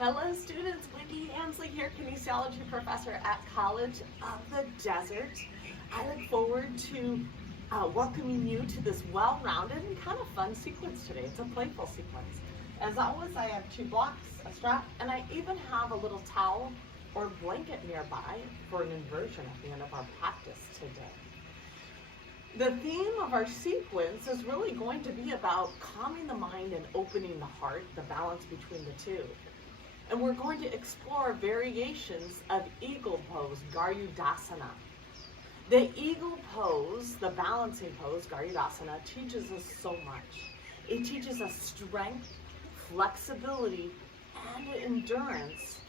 Hello students, Wendy Ansley here, kinesiology professor at College of the Desert. I look forward to welcoming you to this well-rounded and kind of fun sequence today. It's a playful sequence. As always, I have 2 blocks, a strap, and I even have a little towel or blanket nearby for an inversion at the end of our practice today. The theme of our sequence is really going to be about calming the mind and opening the heart, the balance between the two. And we're going to explore variations of eagle pose, Gargadasana. The eagle pose, the balancing pose, Gargadasana, teaches us so much. It teaches us strength, flexibility, and endurance,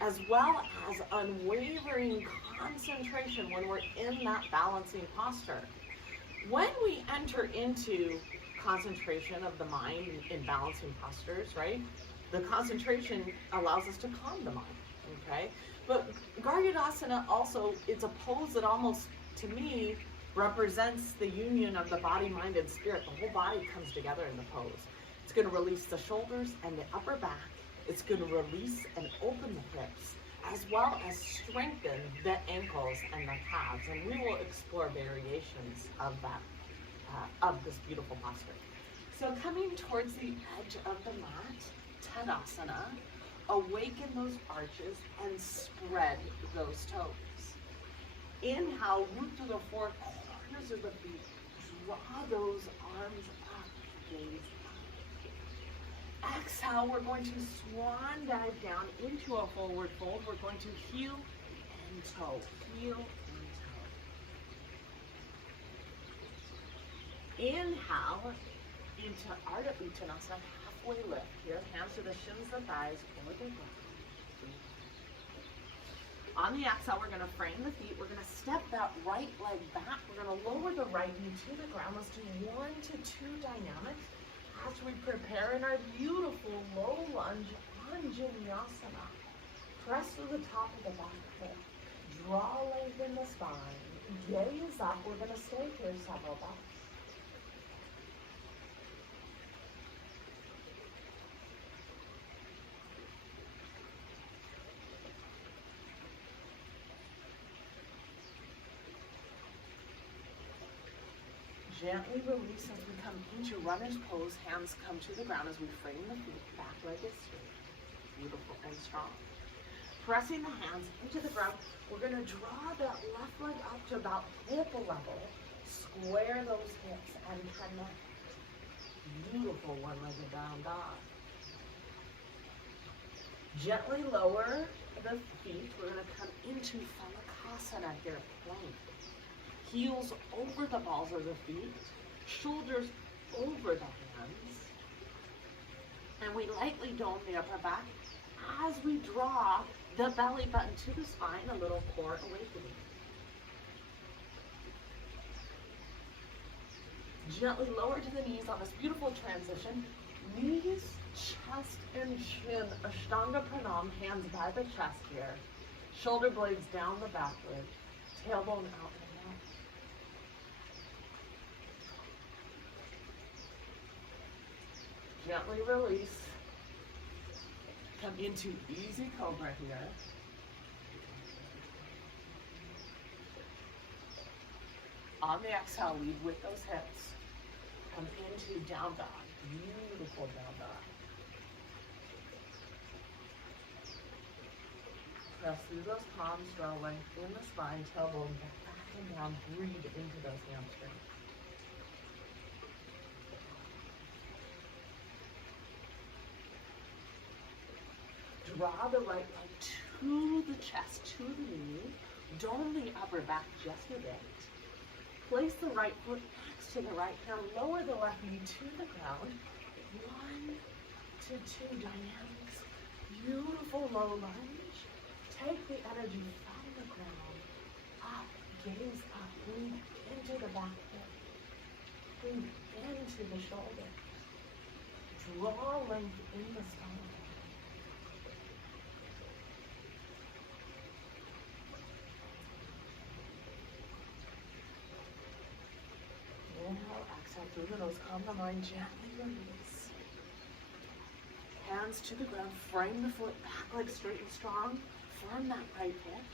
as well as unwavering concentration when we're in that balancing posture. When we enter into concentration of the mind in balancing postures, right? The concentration allows us to calm the mind, okay? But Gargadasana also, it's a pose that almost, to me, represents the union of the body, mind, and spirit. The whole body comes together in the pose. It's gonna release the shoulders and the upper back. It's gonna release and open the hips, as well as strengthen the ankles and the calves. And we will explore variations of that, of this beautiful posture. So coming towards the edge of the mat, Tadasana, awaken those arches and spread those toes. Inhale, root through the 4 corners of the feet. Draw those arms up, gaze up. Exhale, we're going to swan dive down into a forward fold. We're going to heel and toe, heel and toe. Inhale into Ardha Uttanasana, halfway lift here. Hands to the shins, the thighs, or the ground. On the exhale, we're going to frame the feet. We're going to step that right leg back. We're going to lower the right knee to the ground. Let's do 1 to 2 dynamics as we prepare in our beautiful low lunge on Vinyasa. Press to the top of the back foot. Draw length in the spine. Gaze up. We're going to stay here several breaths. Gently release as we come into runner's pose. Hands come to the ground as we frame the feet. Back leg is straight. Beautiful and strong. Pressing the hands into the ground, we're going to draw that left leg up to about hip level. Square those hips and connect. Beautiful one-legged down dog. Gently lower the feet. We're going to come into Halasana here, plank. Heels over the balls of the feet, shoulders over the hands, and we lightly dome the upper back as we draw the belly button to the spine, a little core awakening. Gently lower to the knees on this beautiful transition. Knees, chest, and chin, Ashtanga Pranam, hands by the chest here. Shoulder blades down the back leg, tailbone out. Gently release. Come into easy Cobra here. On the exhale, lead with those hips. Come into down dog. Beautiful down dog. Press through those palms, draw length in the spine, tailbone back and down. Breathe into those hamstrings. Draw the right leg to the chest, to the knee. Dome the upper back just a bit. Place the right foot next to the right hand. Lower the left knee to the ground. 1 to 2 dynamics. Beautiful low lunge. Take the energy from the ground. Up, gaze up. Breathe into the back hip. Breathe into the shoulder. Draw length in the spine. Inhale, exhale through the nose, calm the mind, gently release. Hands to the ground, frame the foot, back leg straight and strong, firm that right hip.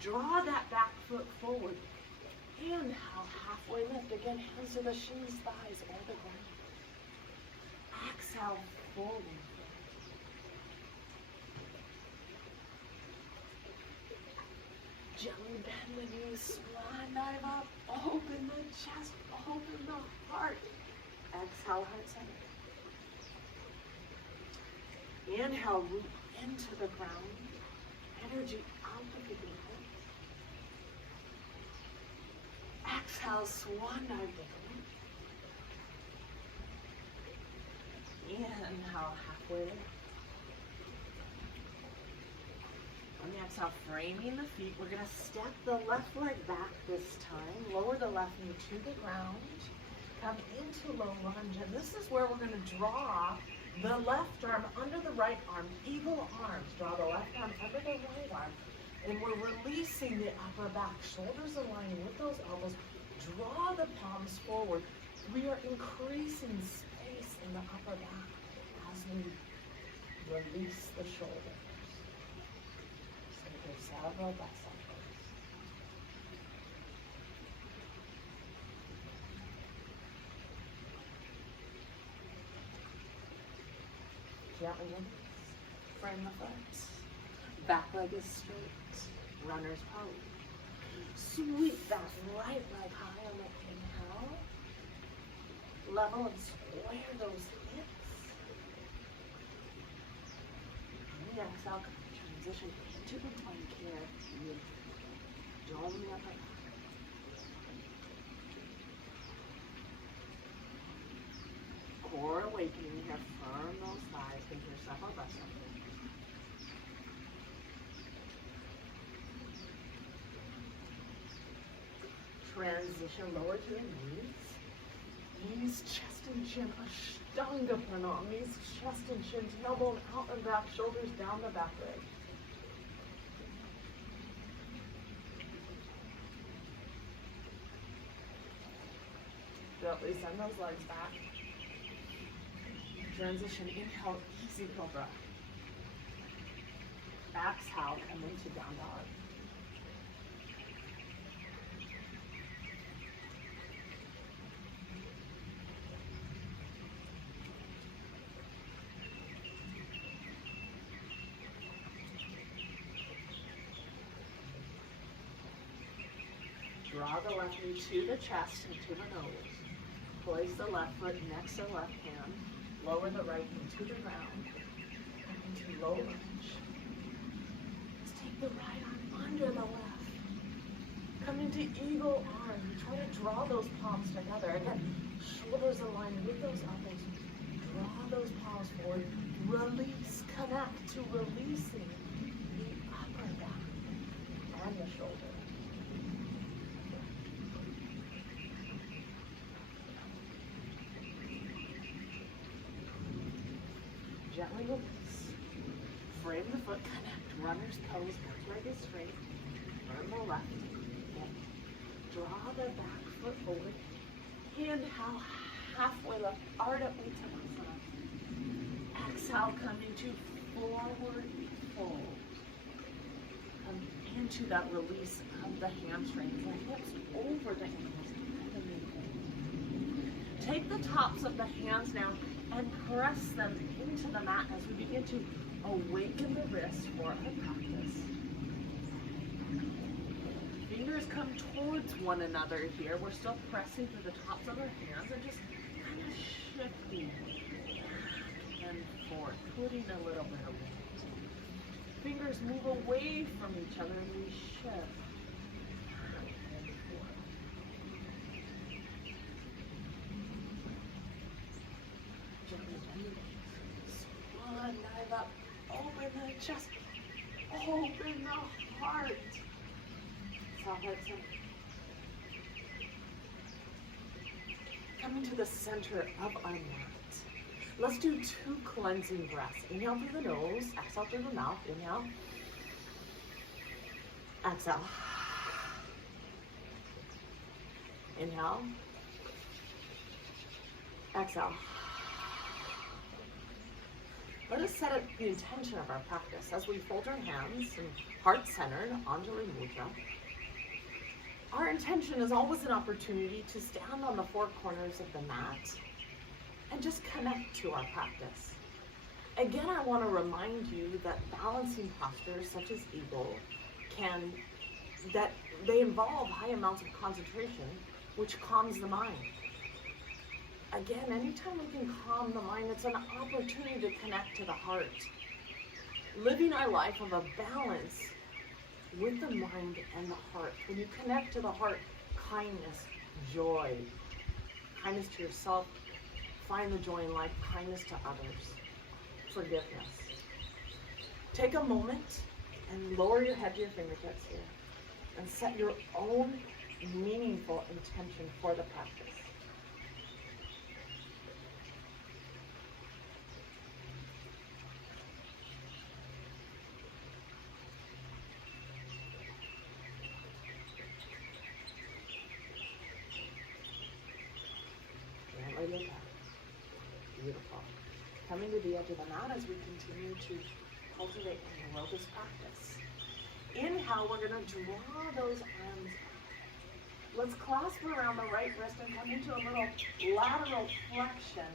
Draw that back foot forward. Inhale, halfway lift. Again, hands to the shins, thighs, or the ground. Exhale, forward. Gently bend the knees, swan dive up, open the chest, open the heart. Exhale, heart center. Inhale, root into the ground. Energy out of the beginning. Exhale, swan dive down. Inhale, halfway lift. On the exhale, framing the feet, we're going to step the left leg back this time. Lower the left knee to the ground. Come into low lunge. And this is where we're going to draw the left arm under the right arm. Eagle arms. Draw the left arm under the right arm. And we're releasing the upper back. Shoulders aligning with those elbows. Draw the palms forward. We are increasing space in the upper back as we release the shoulders. Several breaths on this. Gently release. Frame the foot. Back leg is straight. Runner's pose. Sweep that right leg high on the inhale. Level and square those hips. On the exhale, transition to the plank here. Dome the upper back. Core awakening here. Firm those thighs. Take your several breaths on this. Transition lower to the knees. Knees, chest and chin. Ashtanga pranam. Knees, chest and chin. Tailbone out and back. Shoulders down the back leg. Gently send those legs back. Transition, inhale, easy Cobra. Exhale, come into down dog. Draw the left knee to the chest and to the nose. Place the left foot next to the left hand. Lower the right knee to the ground. Come into low lunge. Let's take the right arm under the left. Come into eagle arm. Try to draw those palms together. Again, shoulders aligned with those elbows. Draw those palms forward. Release. Connect to releasing the upper back and the shoulder. Gently release. Frame the foot, connect. Runner's pose, back leg is straight. Firm the left. Draw the back foot forward. Inhale, halfway lift, Ardha Uttanasana. Exhale, come into forward fold. Come into that release of the hamstrings, the hips over the ankles. Take the tops of the hands now and press them into the mat as we begin to awaken the wrists for our practice. Fingers come towards one another here. We're still pressing through the tops of our hands and just kind of shifting back and forth, putting a little bit of weight. Fingers move away from each other and we shift. Dive up, open the chest, open the heart. Soft heart center. Come into the center of our mat. Let's do 2 cleansing breaths. Inhale through the nose, exhale through the mouth. Inhale, exhale. Inhale, exhale. Let us set up the intention of our practice as we fold our hands and heart-centered onto our mudra. Our intention is always an opportunity to stand on the four corners of the mat and just connect to our practice. Again, I want to remind you that balancing postures such as eagle they involve high amounts of concentration, which calms the mind. Again, anytime we can calm the mind, it's an opportunity to connect to the heart. Living our life of a balance with the mind and the heart. When you connect to the heart, kindness, joy, kindness to yourself, find the joy in life, kindness to others, forgiveness. Take a moment and lower your head to your fingertips here and set your own meaningful intention for the practice. Gently look up. Beautiful. Coming to the edge of the mat as we continue to cultivate and grow this practice. Inhale, we're going to draw those arms up. Let's clasp around the right wrist and come into a little lateral flexion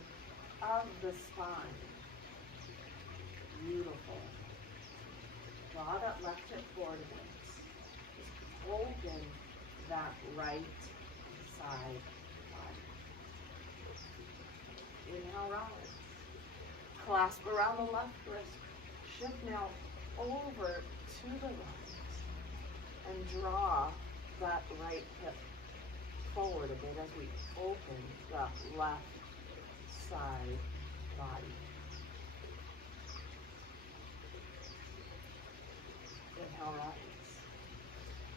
of the spine. Beautiful. Draw that left hip forward a bit. Just open that right side body. Inhale, rise. Clasp around the left wrist. Shift now over to the right and draw that right hip forward a bit as we open the left side body. Inhale, rise.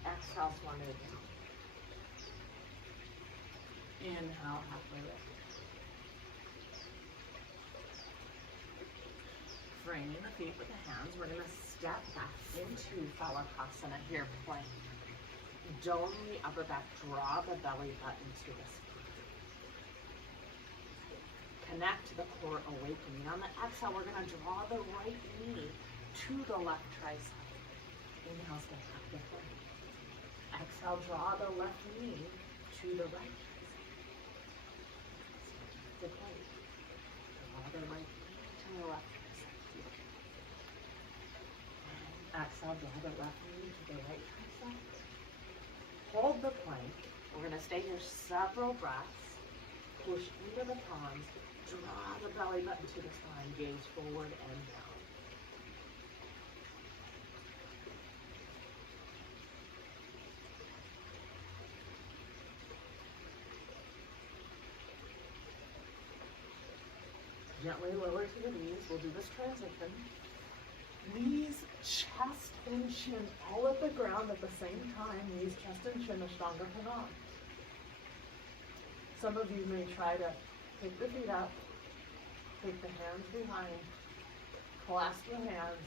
Exhale, swan it down. Inhale, halfway lift. Framing the feet with the hands, we're going to step back into Halasana here, plank. Dome the upper back, draw the belly button to the spine. Connect to the core awakening. On the exhale, we're going to draw the right knee to the left tricep. Inhale, step back to plank. Exhale, draw the left knee to the right tricep. To plank. Draw the right knee to the left tricep. Exhale, draw the left knee to the right tricep. Hold the plank. We're going to stay here several breaths. Push into the palms. Draw the belly button to the spine. Gaze forward and down. Gently lower to the knees. We'll do this transition. Knees, chest, and chin all at the ground at the same time. Knees, chest, and chin, Ashtanga Pranam. Some of you may try to take the feet up, take the hands behind, clasp the hands,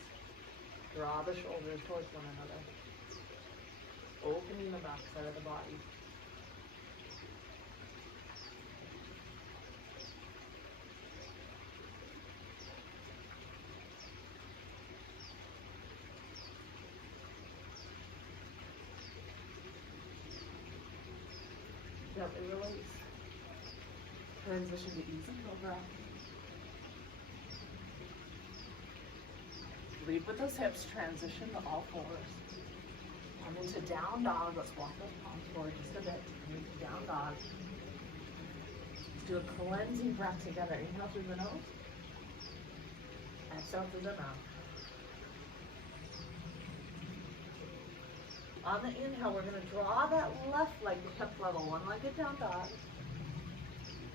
draw the shoulders towards one another, opening the back side of the body. Gently release. Transition to easy Cobra. Lead with those hips, transition to all fours. Come into down dog. Let's walk those palms forward just a bit. Come into down dog. Let's do a cleansing breath together. Inhale through the nose. Exhale through the mouth. On the inhale, we're going to draw that left leg to hip level, one-legged down dog.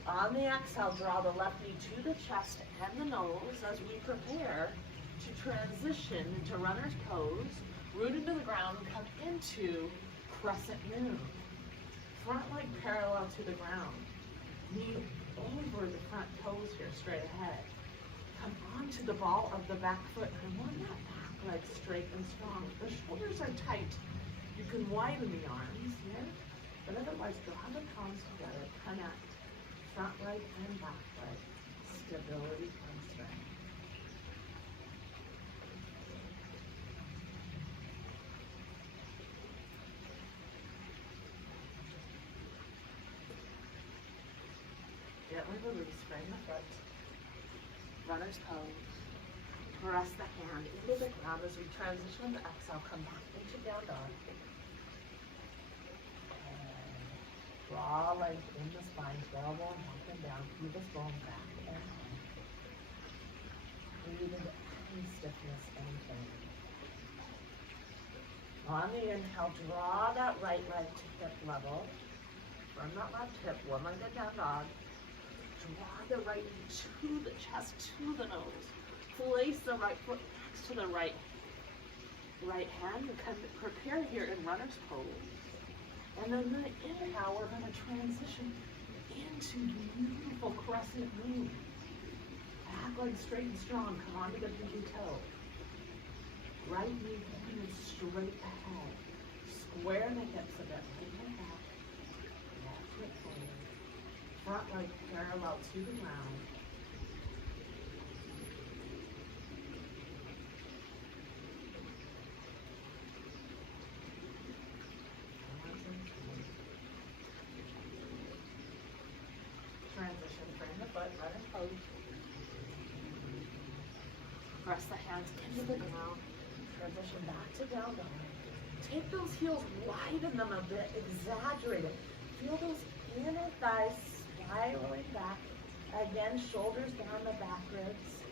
On the exhale, draw the left knee to the chest and the nose as we prepare to transition into runner's pose, root into the ground, come into crescent moon. Front leg parallel to the ground. Knee over the front toes here, straight ahead. Come onto the ball of the back foot and want that back leg straight and strong. The shoulders are tight. You can widen the arms here, but otherwise draw the palms together, connect front leg and back leg, stability and strength. Gently release, frame the foot. Runner's pose. Press the hand into the ground as we transition to exhale. Come back into down dog. Draw length in the spine, tailbone up and down, pelvis bone back and home. Breathe into any stiffness, any pain. On the inhale, draw that right leg to hip level. Firm that left hip, one-legged down dog. Draw the right knee to the chest, to the nose. Place the right foot next to the right hand. And prepare here in runner's pose. And then the inhale, we're going to transition into beautiful crescent moon. Back leg straight and strong. Come onto the pinky toe. Right knee pointed straight ahead. Square the hips a bit. Right leg back. Left hip forward. Front leg parallel to the ground. Transition, frame the foot, runner pose. Press the hands into the ground. Transition back to down dog. Take those heels, widen them a bit, exaggerate it. Feel those inner thighs spiraling back. Again, shoulders down the back ribs.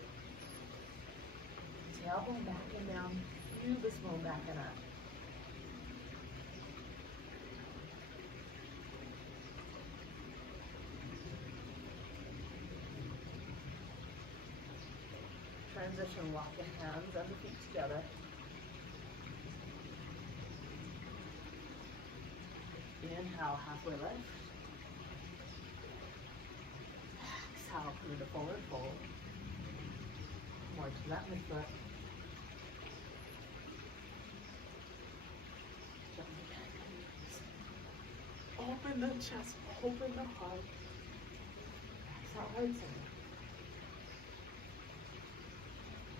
Tailbone back and down, pelvis bone back and up. Transition, walk the hands and the feet together. Inhale, halfway lift. Exhale, come into forward fold. More to that midfoot. Gently bend the knees. Open the chest, open the heart. Exhale, right center.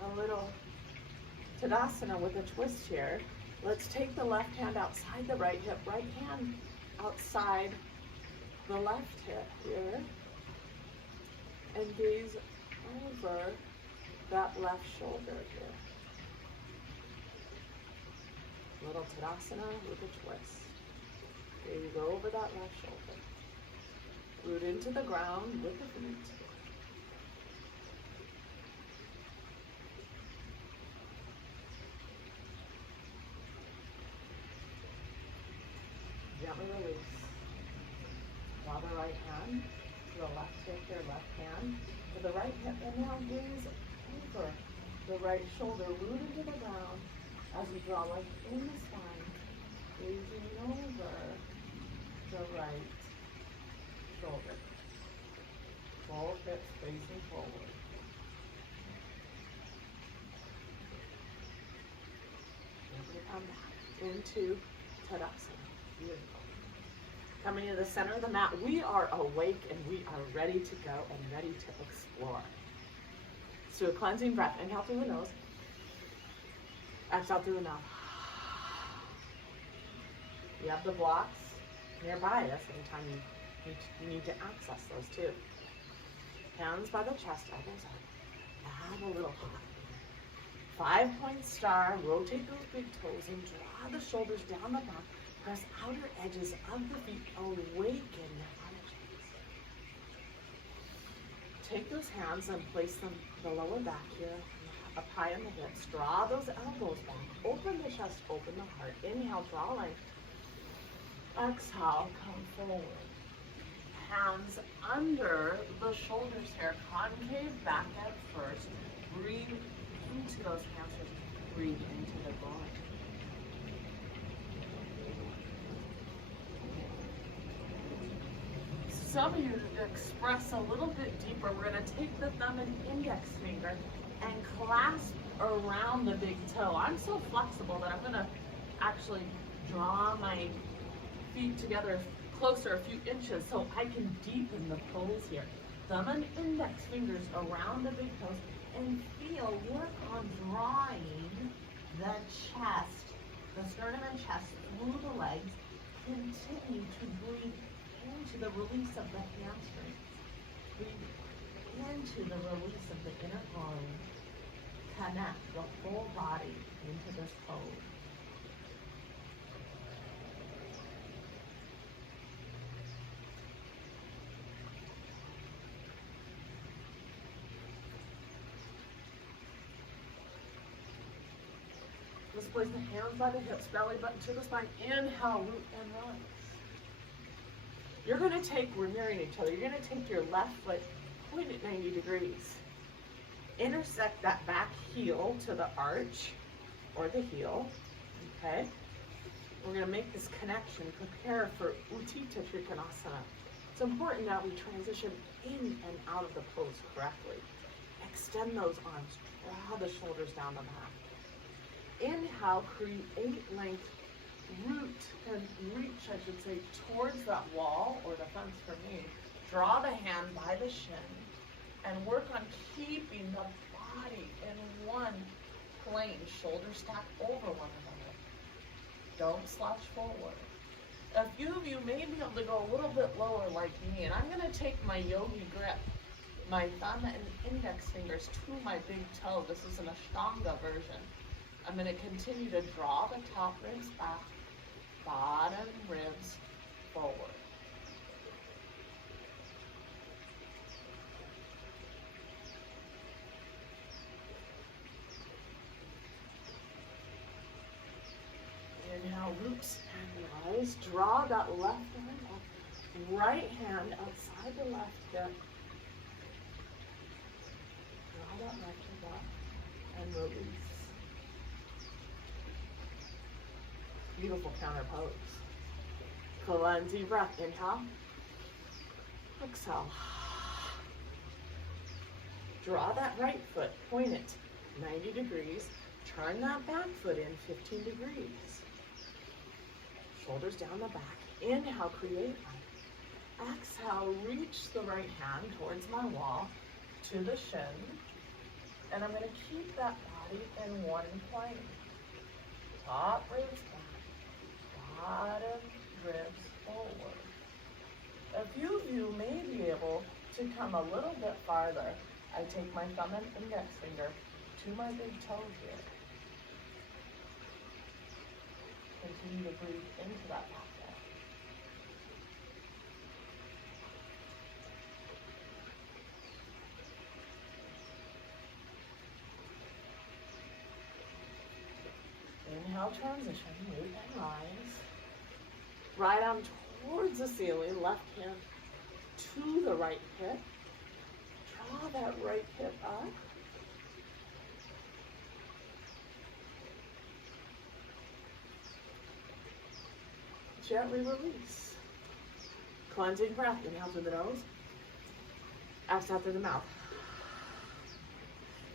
A little Tadasana with a twist here. Let's take the left hand outside the right hip, right hand outside the left hip here, and gaze over that left shoulder here. Little Tadasana with a twist. Here you go over that left shoulder. Root into the ground with the feet. Gently release. Draw the right hand to the left hip here, left hand to the right hip, and now gaze over the right shoulder, root into the ground as you draw like in the spine, gazing over the right shoulder. Both hips facing forward. Gently come back into Tadasana. Beautiful. Coming to the center of the mat, we are awake and we are ready to go and ready to explore. Let's do a cleansing breath. Inhale through the nose. Exhale through the mouth. You have the blocks nearby us anytime you need to access those too. Hands by the chest, elbows up. Add a little hop. 5-point star. Rotate those big toes and draw the shoulders down the back. Press outer edges of the feet, awaken your energies. Take those hands and place them the lower back here, up high on the hips. Draw those elbows back. Open the chest, open the heart. Inhale, draw length. Exhale, come forward. Hands under the shoulders here, concave back at first. Breathe into those hamstrings. Breathe into the groin. Some of you express a little bit deeper. We're going to take the thumb and index finger and clasp around the big toe. I'm so flexible that I'm going to actually draw my feet together closer a few inches so I can deepen the pose here. Thumb and index fingers around the big toes and feel, work on drawing the chest, the sternum and chest through the legs. Continue to breathe into the release of the hamstrings. Breathe into the release of the inner groin. Connect the whole body into this pose. Let's place the hands by the hips, belly button to the spine. Inhale, root and rise. You're going to take, we're nearing each other, you're going to take your left foot, point it 90 degrees. Intersect that back heel to the arch or the heel, okay? We're going to make this connection, prepare for Untitled Chapter. It's important that we transition in and out of the pose correctly. Extend those arms, draw the shoulders down the back. Inhale, create length, root and reach, I should say, towards that wall or the fence for me. Draw the hand by the shin and work on keeping the body in one plane, shoulders stacked over one another. Don't slouch forward. A few of you may be able to go a little bit lower like me, and I'm going to take my yogi grip, my thumb and index fingers to my big toe. This is an Ashtanga version. I'm going to continue to draw the top ribs back, bottom ribs forward. Inhale, roots and rise. Draw that left arm up. Right hand outside the left hip. Draw that right hip up and release. Beautiful counter pose. Cleansing breath. Inhale. Exhale. Draw that right foot. Point it 90 degrees. Turn that back foot in 15 degrees. Shoulders down the back. Inhale, create length. Exhale, reach the right hand towards my wall to the shin. And I'm going to keep that body in one plane. Top ribs back. Bottom ribs forward. A few of you may be able to come a little bit farther. I take my thumb and index finger to my big toe here. Continue to breathe into that back leg. Inhale, transition, root and rise. Right arm towards the ceiling, left hand to the right hip. Draw that right hip up. Gently release. Cleansing breath. Inhale through the nose. Exhale through the mouth.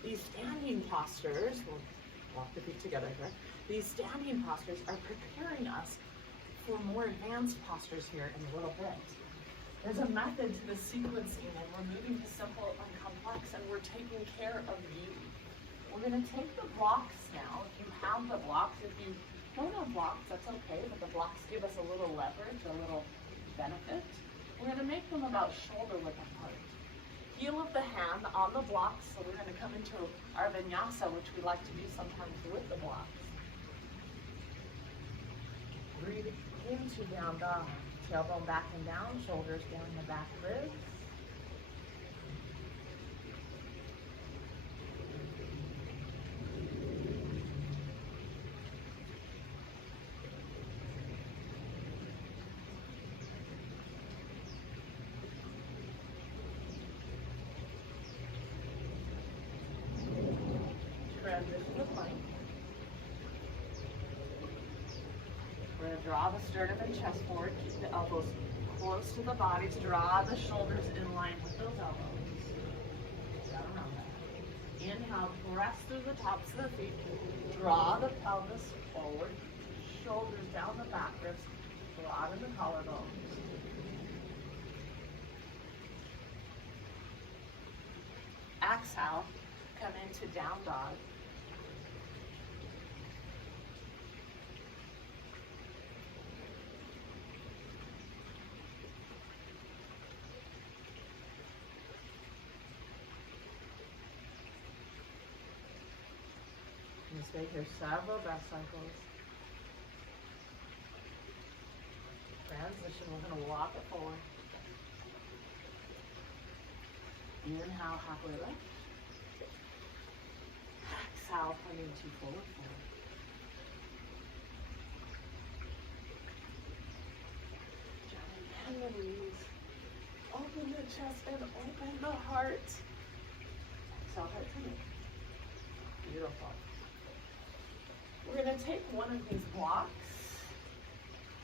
These standing postures, we'll walk the feet together here. These standing postures are preparing us for more advanced postures here in a little bit. There's a method to the sequencing, and we're moving to simple and complex, and we're taking care of you. We're going to take the blocks now. If you have the blocks, if you don't have blocks, that's okay, but the blocks give us a little leverage, a little benefit. We're going to make them about shoulder width apart. Heel of the hand on the blocks, so we're going to come into our Vinyasa, which we like to do sometimes with the blocks. Breathe into down dog. Tailbone back and down, shoulders down the back ribs. Transition with length. We're going to draw the sternum and chest forward. Keep the elbows close to the bodies. Draw the shoulders in line with those elbows. Down around that. Inhale, press through the tops of the feet. Draw the pelvis forward. Shoulders down the back ribs. Broaden the collarbones. Exhale, come into down dog. Stay here several breath cycles. Transition, we're going to walk it forward. Inhale, halfway lift. Exhale, coming to forward fold. Bend the knees. Open the chest and open the heart. Exhale, heart to knee. Beautiful. We're going to take one of these blocks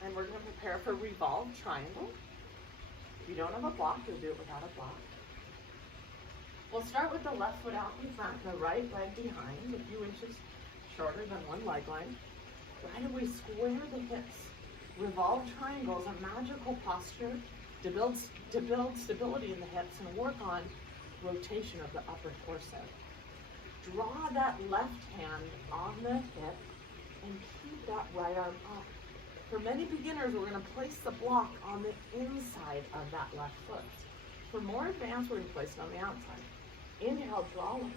and we're going to prepare for Revolve Triangle. If you don't have a block, you'll do it without a block. We'll start with the left foot out in front, the right leg behind, a few inches shorter than one leg line. Right away, square the hips. Revolve Triangle is a magical posture to build stability in the hips and work on rotation of the upper torso. Draw that left hand on the hip and keep that right arm up. For many beginners, we're going to place the block on the inside of that left foot. For more advanced, we're going to place it on the outside. Inhale, draw in.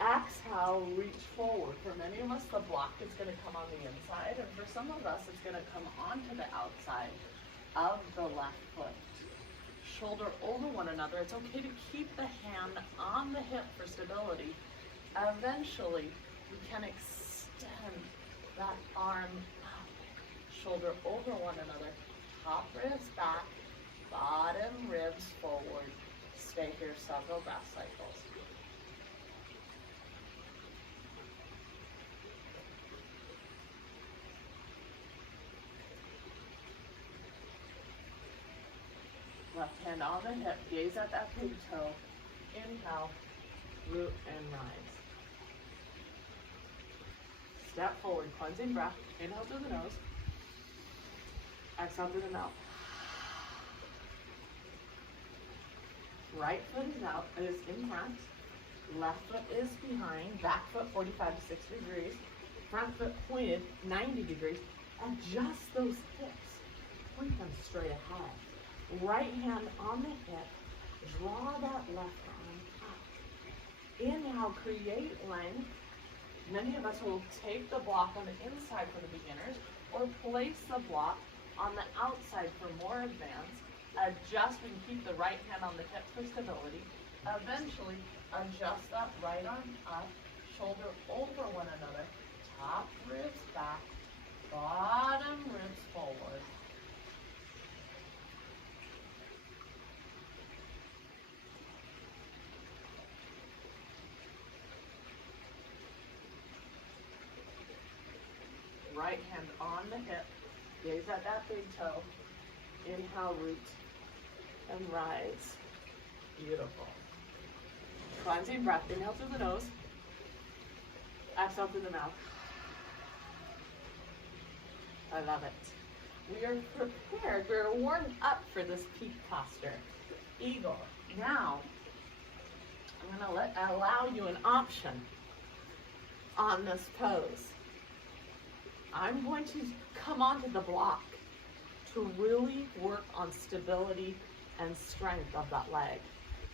Exhale, reach forward. For many of us, the block is going to come on the inside, and for some of us, it's going to come onto the outside of the left foot. Shoulder over one another. It's okay to keep the hand on the hip for stability. Eventually, we can extend that arm up. Shoulder over one another. Top ribs back, bottom ribs forward. Stay here several breath cycles. Left hand on the hip, gaze at that big toe. Inhale, root and rise. Step forward, cleansing breath. Inhale through the nose. Exhale through the mouth. Right foot is in front. Left foot is behind. Back foot 45 to 60 degrees. Front foot pointed 90 degrees. Adjust those hips. Point them straight ahead. Right hand on the hip. Draw that left arm up. Inhale, create length. Many of us will take the block on the inside for the beginners or place the block on the outside for more advanced. Adjust and keep the right hand on the hip for stability. Eventually, adjust that right arm up, shoulder over one another, top ribs back, bottom ribs forward. Right hand on the hip, gaze at that big toe. Inhale, root and rise. Beautiful. Cleansing breath. Inhale through the nose. Exhale through the mouth. I love it. We are prepared. We're warmed up for this peak posture. Eagle. Now, I'm going to allow you an option on this pose. I'm going to come onto the block to really work on stability and strength of that leg.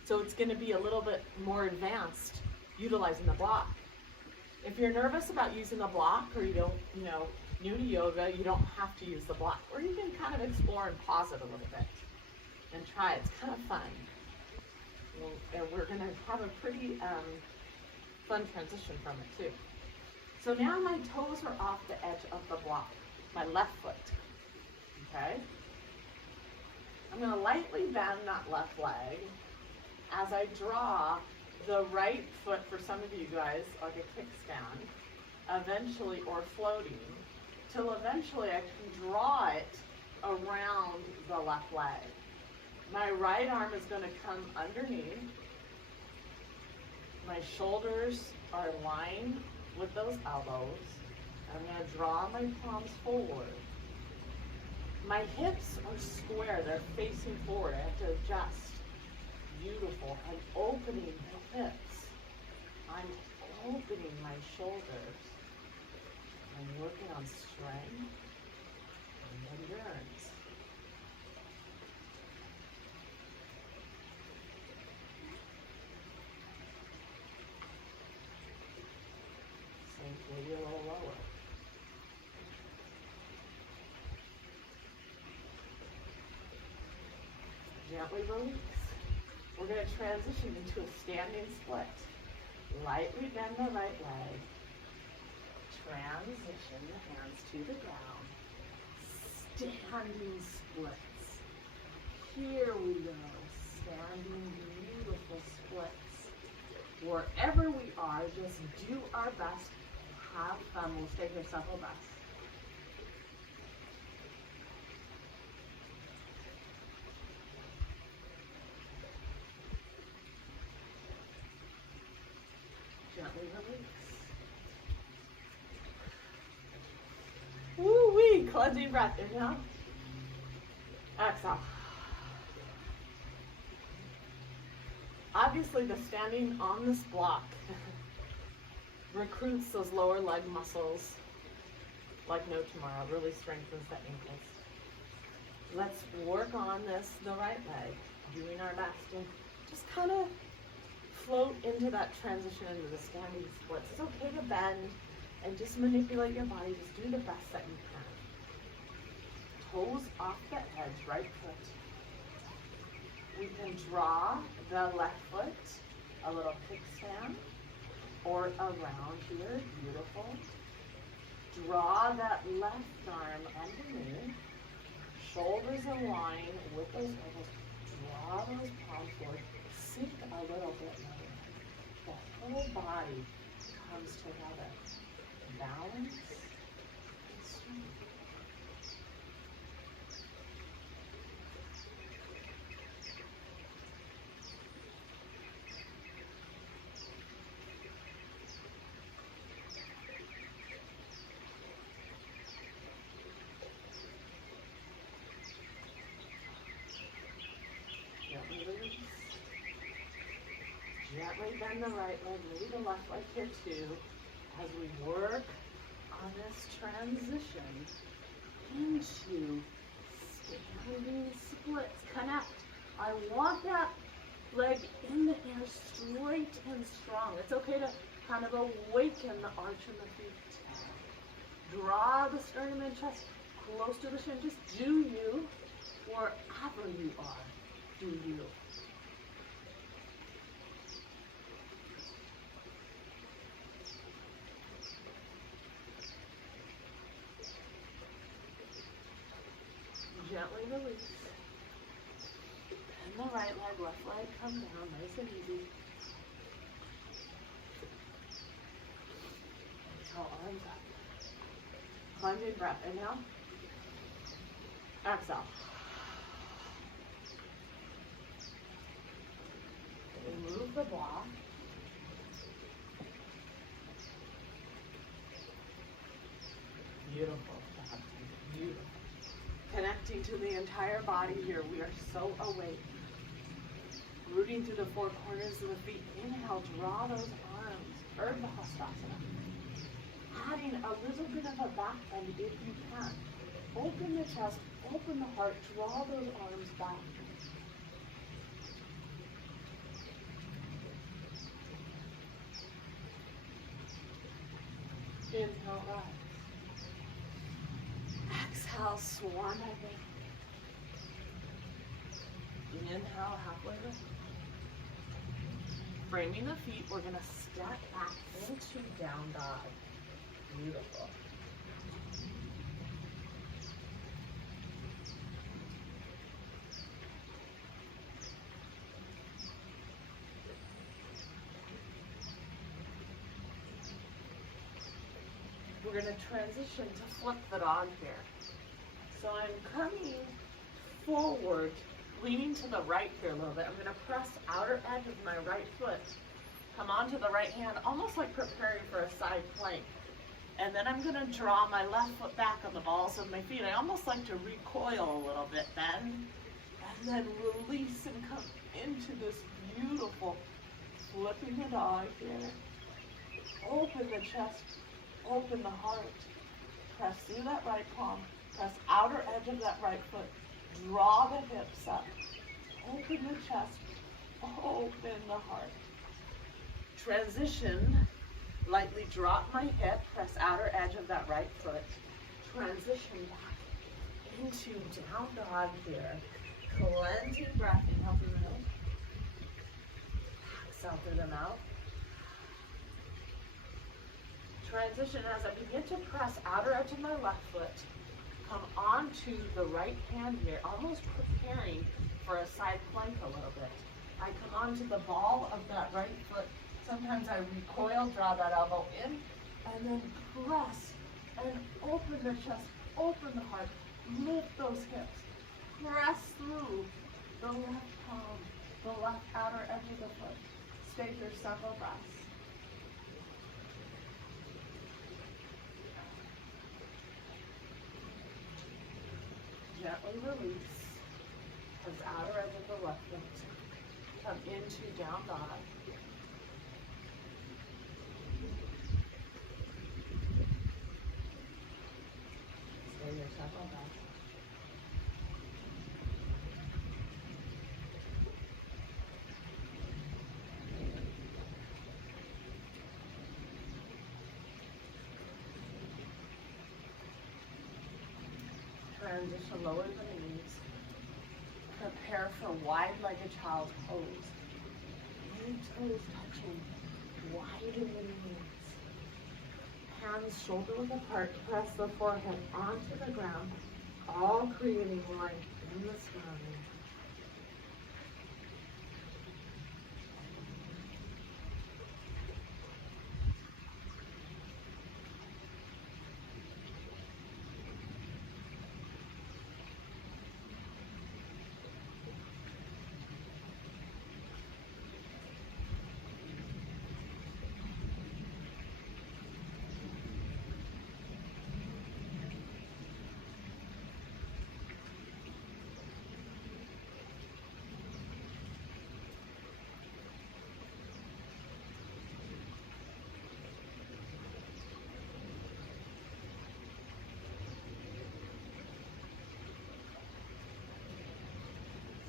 So it's going to be a little bit more advanced utilizing the block. If you're nervous about using the block or you don't, new to yoga, you don't have to use the block. Or you can kind of explore and pause it a little bit and try it. It's kind of fun. And we're going to have a pretty fun transition from it too. So now my toes are off the edge of the block, my left foot. Okay? I'm going to lightly bend that left leg as I draw the right foot, for some of you guys, like a kickstand, eventually, or floating, till eventually I can draw it around the left leg. My right arm is going to come underneath. My shoulders are aligned with those elbows. I'm going to draw my palms forward. My hips are square, they're facing forward. I have to adjust. Beautiful. I'm opening the hips. I'm opening my shoulders. I'm working on strength and endurance. Gently release. We're going to transition into a standing split. Lightly bend the right leg. Transition the hands to the ground. Standing splits. Here we go. Standing beautiful splits. Wherever we are, just do our best. Have fun. We'll stay here several breaths. Gently release. Woo-wee, cleansing breath. Inhale. Exhale. Obviously, the standing on this block recruits those lower leg muscles like no tomorrow. Really strengthens the ankles. Let's work on this, the right leg, doing our best, and just kind of float into that transition into the standing splits. It's okay to bend and just manipulate your body. Just do the best that you can. Toes off the edge, right foot. We can draw the left foot, a little kickstand, or around here, beautiful. Draw that left arm underneath. Shoulders align with those elbows. Draw those palms forward. Sink a little bit more. The whole body comes together. Balance and strength. Gently bend the right leg, maybe the left leg here too, as we work on this transition into standing splits. Connect. I want that leg in the air straight and strong. It's okay to kind of awaken the arch in the feet. Draw the sternum and chest close to the shin. Just do you wherever you are. Do you. Gently release. Bend the right leg, left leg come down, nice and easy. Exhale, arms up. Plunging breath, inhale. Exhale. Remove the block. Beautiful. Beautiful. Connecting to the entire body here. We are so awake. Rooting through the four corners of the feet. Inhale, draw those arms. Urdhva Hastasana. Adding a little bit of a back bend if you can. Open the chest, open the heart, draw those arms back. Inhale, rise. Exhale, swan dive. Inhale, halfway lift. Framing the feet, we're going to step back into down dog. Beautiful. We're going to transition to flip the dog here. So I'm coming forward, leaning to the right here a little bit. I'm going to press outer edge of my right foot, come onto the right hand, almost like preparing for a side plank. And then I'm going to draw my left foot back on the balls of my feet. I almost like to recoil a little bit then, and then release and come into this beautiful flipping the dog here. Open the chest. Open the heart. Press through that right palm. Press outer edge of that right foot. Draw the hips up. Open the chest. Open the heart. Transition. Lightly drop my hip. Press outer edge of that right foot. Transition back into down dog here. Cleansing breath. Inhale through the nose. Exhale through the mouth. Transition as I begin to press outer edge of my left foot. Come onto the right hand here, almost preparing for a side plank a little bit. I come onto the ball of that right foot. Sometimes I recoil, draw that elbow in, and then press and open the chest, open the heart, lift those hips. Press through the left palm, the left outer edge of the foot. Stay here several breaths. Gently release this outer edge of the left foot. Come into down dog. Stay here several breaths. Transition, lower the knees. Prepare for wide-legged child's pose. Big toes touching, widen the knees. Hands shoulder width apart, press the forehead onto the ground, all creating length in the spine.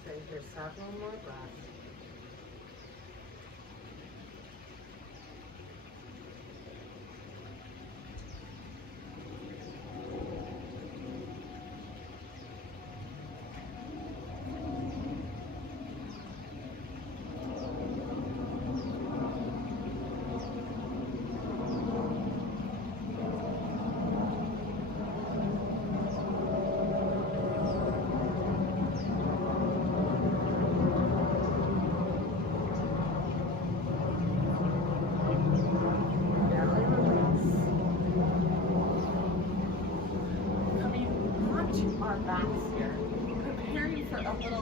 Stay here several more breaths.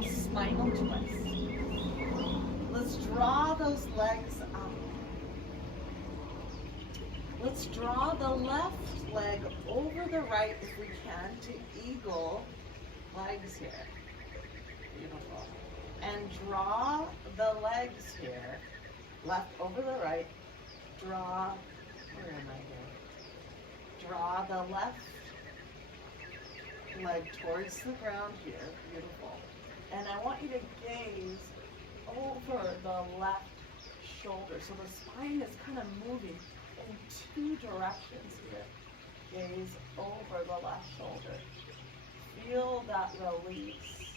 Spinal twist. Let's draw those legs up. Let's draw the left leg over the right if we can to eagle legs here. Beautiful. And draw the legs here. Left over the right. Draw, where am I here? Draw the left leg towards the ground here. Beautiful. And I want you to gaze over the left shoulder. So the spine is kind of moving in two directions here. Gaze over the left shoulder. Feel that release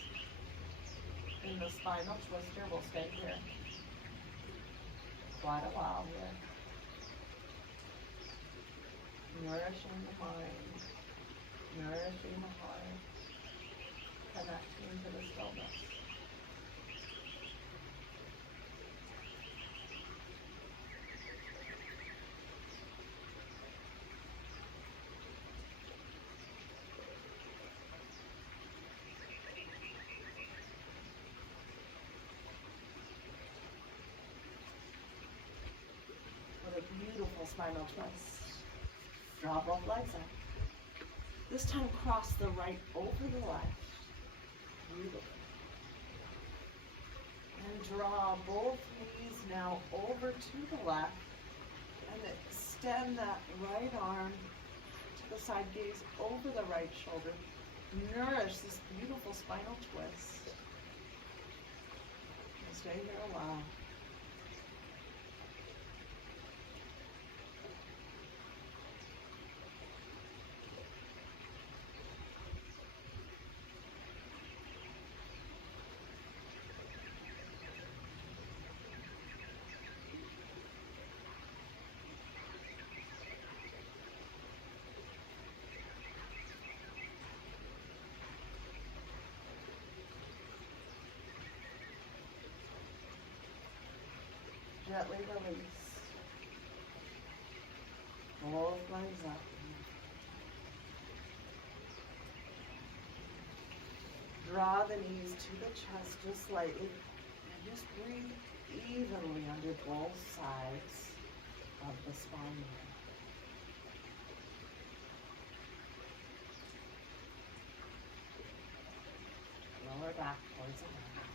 in the spinal twist here. We'll stay here quite a while here. Nourishing the mind, nourishing the heart. Connecting to the stillness. What a beautiful spinal twist. Draw both legs up. This time cross the right over the left. Beautiful. And draw both knees now over to the left and extend that right arm to the side, gaze over the right shoulder. Nourish this beautiful spinal twist. And stay here a while. Gently release. Both legs up. Draw the knees to the chest just slightly. And just breathe evenly under both sides of the spine. Lower back towards the mat.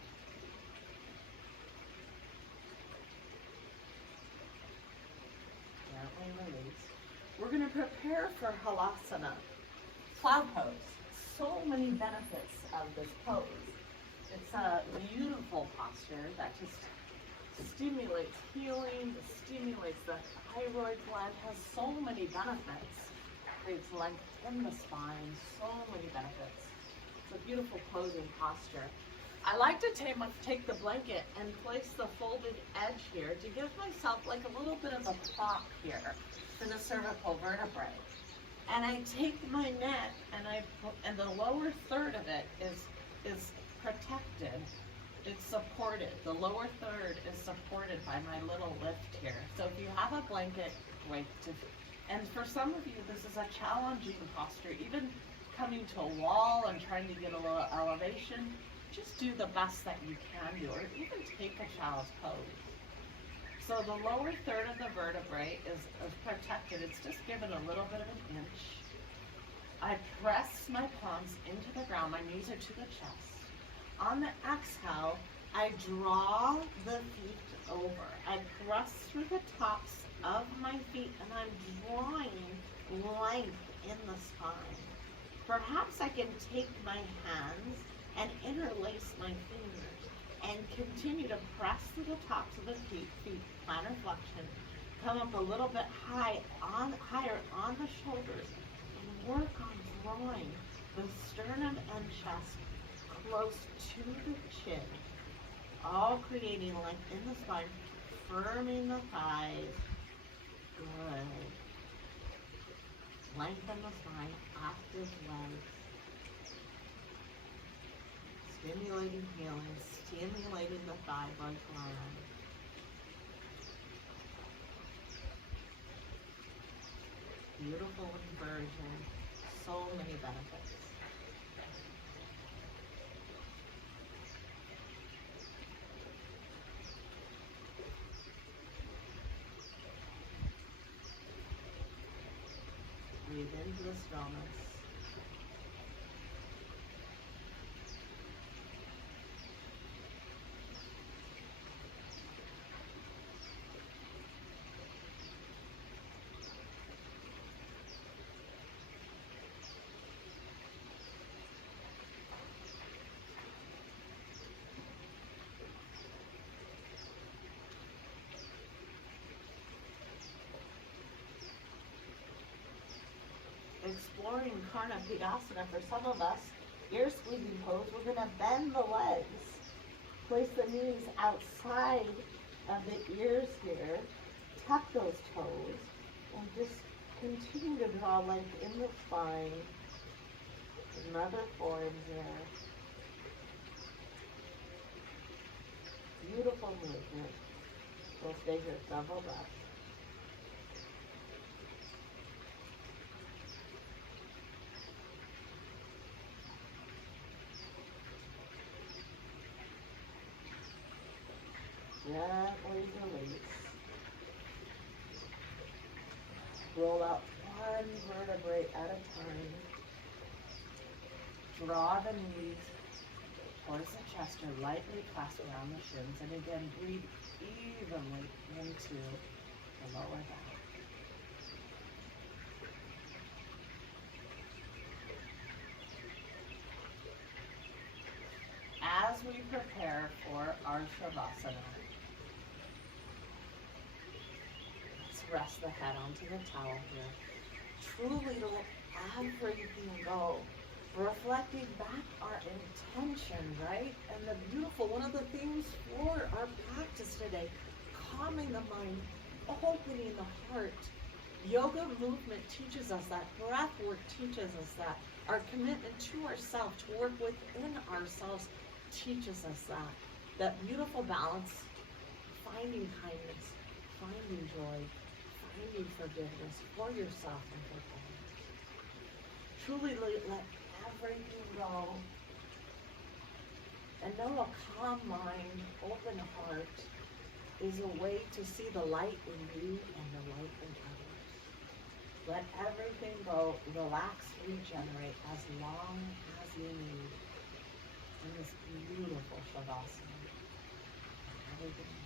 Gently release. We're going to prepare for Halasana, Plow pose. So many benefits of this pose. It's a beautiful posture that just stimulates healing, stimulates the thyroid gland, has so many benefits. Creates length in the spine, so many benefits. It's a beautiful posing posture. I like to take the blanket and place the folded edge here to give myself like a little bit of a prop here for the cervical vertebrae. And I take my neck and the lower third of it is protected. It's supported. The lower third is supported by my little lift here. So if you have a blanket, great. And for some of you, this is a challenging posture. Even coming to a wall and trying to get a little elevation, just do the best that you can do, or even take a child's pose. So the lower third of the vertebrae is protected. It's just given a little bit of an inch. I press my palms into the ground. My knees are to the chest. On the exhale, I draw the feet over. I press through the tops of my feet, and I'm drawing length in the spine. Perhaps I can take my hands and interlace my fingers and continue to press to the tops of the feet, plantar flexion, come up a little bit higher on the shoulders, and work on drawing the sternum and chest close to the chin, all creating length in the spine, firming the thighs. Good. Lengthen the spine, active legs. Stimulating healing, stimulating the thyroid gland. Beautiful inversion, so many benefits. Breathe into the stillness. Exploring Karna Padasana for some of us, ear squeezing pose. We're going to bend the legs, place the knees outside of the ears here, tuck those toes, and just continue to draw length in the spine. Another form here. Beautiful movement. We'll stay here several breaths. Gently release. Roll out one vertebrae at a time. Draw the knees towards the chest or lightly clasp around the shins. And again, breathe evenly into the lower back. As we prepare for our Shavasana, let's rest the head onto the towel here. Truly let everything go. Reflecting back our intention, right? And the beautiful, one of the things for our practice today, calming the mind, opening the heart. Yoga movement teaches us that. Breath work teaches us that. Our commitment to ourselves, to work within ourselves, teaches us that. That beautiful balance, finding kindness, finding joy, finding forgiveness for yourself and for others. Truly let everything go and know a calm mind, open heart is a way to see the light in you and the light in others. Let everything go, relax, regenerate as long as you need in this beautiful Shavasana. Everything